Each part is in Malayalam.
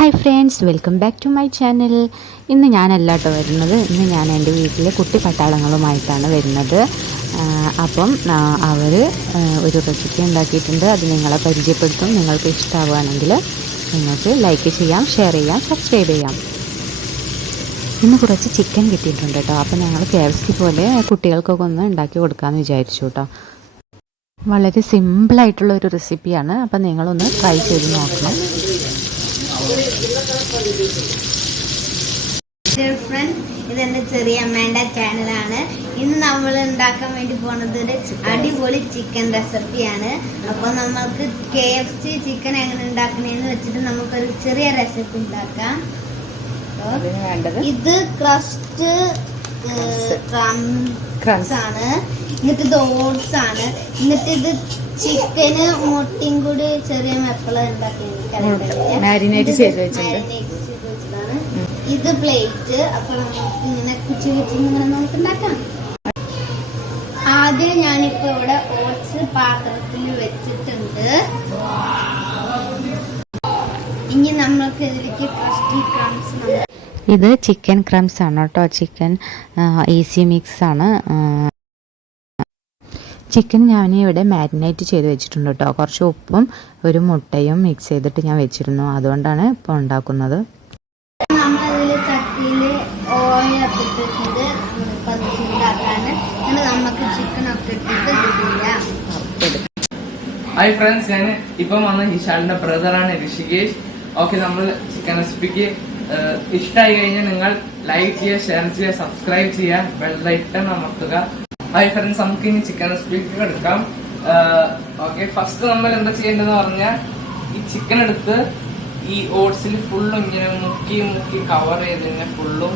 Hi friends, welcome back to my channel. ഇന്ന് ഞാനല്ലാട്ടോ വരുന്നത്. ഇന്ന് ഞാൻ എൻ്റെ വീട്ടിലെ കുട്ടി പട്ടാളങ്ങളുമായിട്ടാണ് വരുന്നത്. അപ്പം അവർ ഒരു റെസിപ്പി ഉണ്ടാക്കിയിട്ടുണ്ട്. അത് നിങ്ങളെ പരിചയപ്പെടുത്തും. നിങ്ങൾക്ക് ഇഷ്ടമാവുകയാണെങ്കിൽ നിങ്ങൾക്ക് ലൈക്ക് ചെയ്യാം, ഷെയർ ചെയ്യാം, സബ്സ്ക്രൈബ് ചെയ്യാം. ഇന്ന് കുറച്ച് ചിക്കൻ കിട്ടിയിട്ടുണ്ട് കേട്ടോ. അപ്പോൾ ഞങ്ങൾ KFC പോലെ കുട്ടികൾക്കൊക്കെ ഒന്ന് ഉണ്ടാക്കി കൊടുക്കാമെന്ന് വിചാരിച്ചു കേട്ടോ. വളരെ സിമ്പിളായിട്ടുള്ളൊരു റെസിപ്പിയാണ്. അപ്പം നിങ്ങളൊന്ന് ട്രൈ ചെയ്ത് നോക്കണം. ഇതെന്റെ ചെറിയ അമ്മേന്റെ ചാനലാണ്. ഇന്ന് നമ്മൾ ഉണ്ടാക്കാൻ വേണ്ടി പോകുന്നത് ഒരു അടിപൊളി ചിക്കൻ റെസിപ്പിയാണ്. അപ്പൊ നമ്മൾക്ക് KFC ചിക്കൻ എങ്ങനെ ഉണ്ടാക്കണേന്ന് വെച്ചിട്ട് നമുക്കൊരു ചെറിയ റെസിപ്പി ഉണ്ടാക്കാം. ഇത് ക്രസ്റ്റ് ക്രംസ് ആണ്, എന്നിട്ട് ഇത് ഓട്സ് ആണ്, എന്നിട്ട് ഇത് ചിക്കന് മുട്ടയും കൂടി ചെറിയ മക്കള് ഉണ്ടാക്കി മാരിനേറ്റ് ചെയ്ത് വെച്ചതാണ്. ഇത് പ്ലേറ്റ്. അപ്പൊ നമുക്ക് ഇങ്ങനെ കുച്ചി ഇങ്ങനെ നമുക്ക് ഉണ്ടാക്കാം. ആദ്യം ഞാനിപ്പോ ഇവിടെ ഓട്സ് പാത്രത്തിൽ വെച്ചിട്ടുണ്ട്. ഇനി നമ്മൾക്ക് ഇതിലേക്ക് ക്രസ്റ്റി ക്രംസ്. ഇത് ചിക്കൻ ക്രംസ് ആണ് കേട്ടോ. ചിക്കൻ ഈസി മിക്സ് ആണ്. ചിക്കൻ ഞാനിവിടെ മാരിനേറ്റ് ചെയ്ത് വെച്ചിട്ടുണ്ട് കേട്ടോ. കുറച്ച് ഉപ്പും ഒരു മുട്ടയും മിക്സ് ചെയ്തിട്ട് ഞാൻ വെച്ചിരുന്നു. അതുകൊണ്ടാണ് ഇപ്പോൾ ഉണ്ടാക്കുന്നത്. നമ്മളതിൽ ചട്ടിയിൽ ഓയിൽ ഇട്ടിട്ടുണ്ട്. ഉണ്ടാക്കാന് നമുക്ക് ചിക്കൻ ഒക്കെ ഇട്ടിട്ട് ഇടില്ല. ഹായ് ഫ്രണ്ട്സ്, ഞാൻ ഇപ്പം വന്ന ഹിഷാലിന്റെ ബ്രദറാണ് ഋഷികേഷ്. ഓക്കെ, നമ്മൾ ചിക്കൻ റെസിപ്പിക്ക് ഇഷ്ടമായി കഴിഞ്ഞാൽ നിങ്ങൾ ലൈക്ക് ചെയ്യുക, ഷെയർ ചെയ്യുക, സബ്സ്ക്രൈബ് ചെയ്യുക, ബെല്ലൈക്കൺ അമർത്തുക. ഹായ് ഫ്രണ്ട്സ്, നമുക്ക് ഇനി ചിക്കൻ റെസിപ്പിക്ക് എടുക്കാം. ഓക്കെ, ഫസ്റ്റ് നമ്മൾ എന്താ ചെയ്യേണ്ടതെന്ന് പറഞ്ഞാൽ ഈ ചിക്കൻ എടുത്ത് ഈ ഓട്സിൽ ഫുള്ളും ഇങ്ങനെ മുക്കി മുക്കി കവർ ചെയ്ത് തന്നെ ഫുള്ളും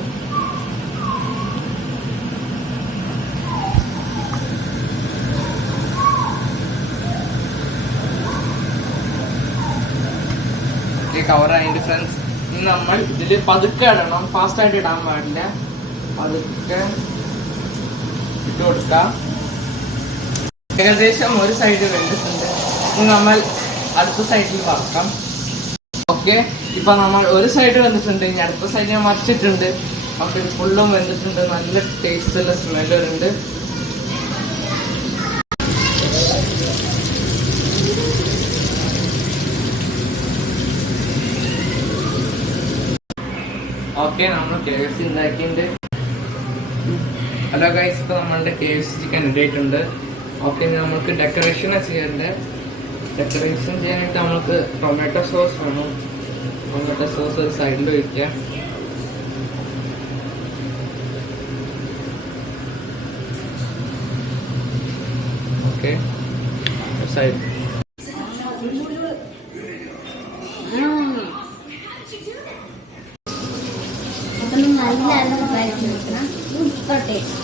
കവർ ആയിട്ട് ഫ്രണ്ട്സ്. ഇനി നമ്മൾ ഇതിൽ പതുക്കെ ഇടണം, ഫാസ്റ്റ് ആയിട്ട് ഇടാൻ പാടില്ല. പതുക്കെ ഇട്ട് കൊടുക്കാം. ഏകദേശം ഒരു സൈഡ് വെന്തിട്ടുണ്ട്. ഇനി നമ്മൾ അടുത്ത സൈഡിൽ വറക്കാം. ഓക്കെ, ഇപ്പൊ നമ്മൾ ഒരു സൈഡ് വെന്തിട്ടുണ്ട്. ഇനി അടുത്ത സൈഡ് ഞാൻ മറിച്ചിട്ടുണ്ട്. അപ്പൊ ഇത് ഫുള്ളും വെന്തിട്ടുണ്ട്. നല്ല ടേസ്റ്റുള്ള സ്മെല്ല് വരുന്നുണ്ട്. ഓക്കെ, നമ്മൾ KFC ഉണ്ടാക്കിയിട്ടുണ്ട്. ഹലോ ഗൈസ്, ഇപ്പൊ നമ്മളുടെ KFC ചിക്കൻ റെഡി ആയിട്ടുണ്ട്. ഓക്കെ, ഇനി നമുക്ക് ഡെക്കറേഷൻ ചെയ്യണ്ടേ. ഡെക്കറേഷൻ ചെയ്യാനായിട്ട് നമുക്ക് ടൊമാറ്റോ സോസ് വേണം. ടൊമാറ്റോ സോസ് ഒരു സൈഡിൽ ഒഴിക്കാം. ഓക്കെ, സൈഡ് നല്ല സൂപ്പർ ടേസ്റ്റ്.